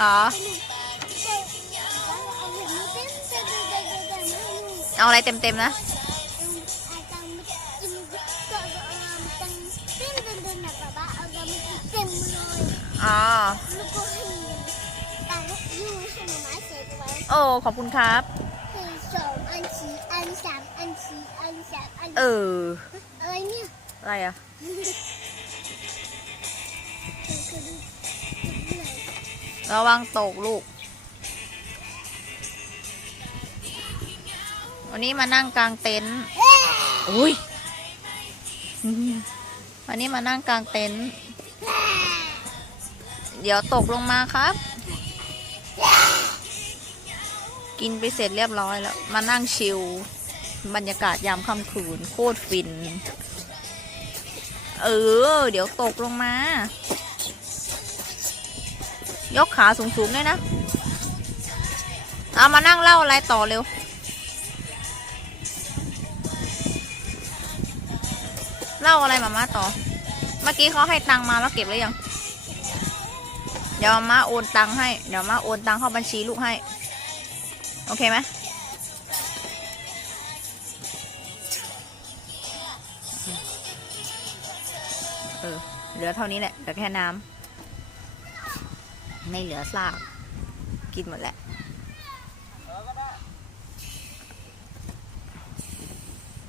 อ๋อ เอาอะไรเต็มๆนะ อ๋อ โอ้ ขอบคุณครับเออ อะไรเนี่ย อะไรอะ ระวังตกลูก วันนี้มานั่งกลางเต็นท์อุ้ย วันนี้มานั่งกลางเต็นท์ เดี๋ยวตกลงมาครับ กินไปเสร็จเรียบร้อยแล้ว มานั่งชิล บรรยากาศยามค่ำคืน โคตรฟิน เออ เดี๋ยวตกลงมา ยกขาสูงๆด้วยนะ เอามานั่งเล่าอะไรต่อเร็ว เล่าอะไรมาม่าต่อ เมื่อกี้เขาให้ตังมาแล้วเก็บแล้วยัง เดี๋ยวมาม่าโอนตังให้ เดี๋ยวมาโอนตังเข้าบัญชีลูกให้ โอเคไหมเออเหลือเท่านี้แหละเหลือแค่น้ำ ไม่เหลือซาก กินหมดแหละ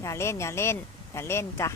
อย่าเล่นอย่าเล่น อย่าเล่นจ้ะ